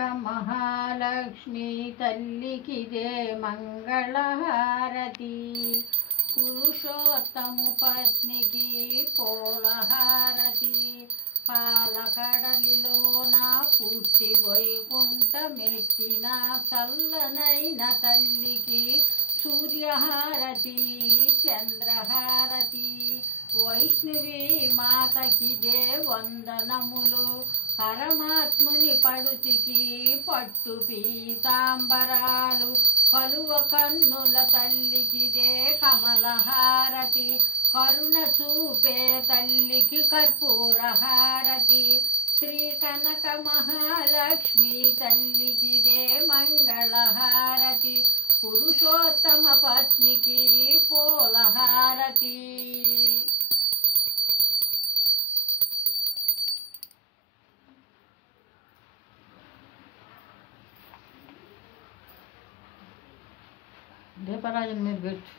महालक्ष्मी तल्लिकी दे मंगलहारती पुरुषोत्तमु पत्निकी पोलहारती पालकडलिलोन putty वैकुंठमेट्टिन चल्लनैन तल्लिकी सूर्यहारती चंद्रहारती Vaishnavi మాతకి they వందనములు పరమాత్ముని పడుతికి పట్టు పీతాంబరాలు కలువ కన్నుల తల్లికి దే కమలహారతి కరుణ చూపే తల్లికి కర్పూరహారతి శ్రీ కనక మహాలక్ష్మి తల్లికి దే మంగళహారతి పురుషోత్తమ పత్నికి పోలహారతి. దీపరాజన్ మీద పెట్టు.